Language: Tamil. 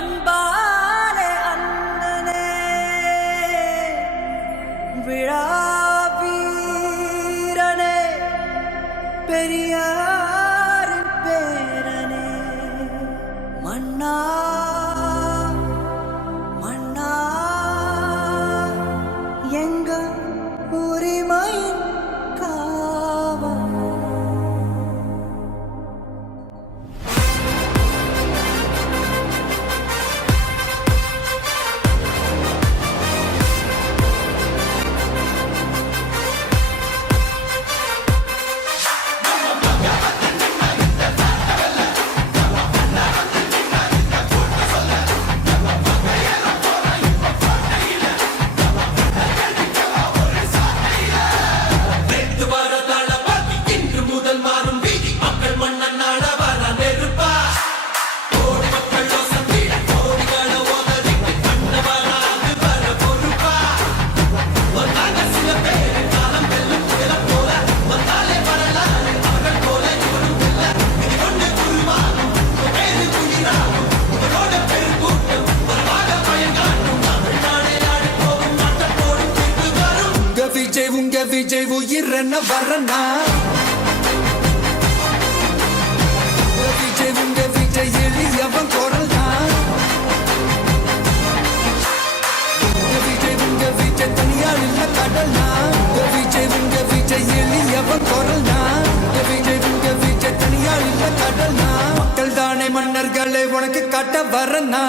அன்பாலே அண்ணனே விழாவீரனே பெரியார் பேரனே மன்னா மன்னா எங்க உரிமையின் காவல் உங்க விஜய் உயிரன வரனா உங்க விஜய் எளியவன் குரல் தான் உங்க விஜய் தனியார் இல்ல கடல்னா உங்க விஜய் எளியவன் குரல் தான் உங்க விஜய் தனியார் இல்ல கடல்னா மக்கள் தானே மன்னர்களே உனக்கு காட்ட வரனா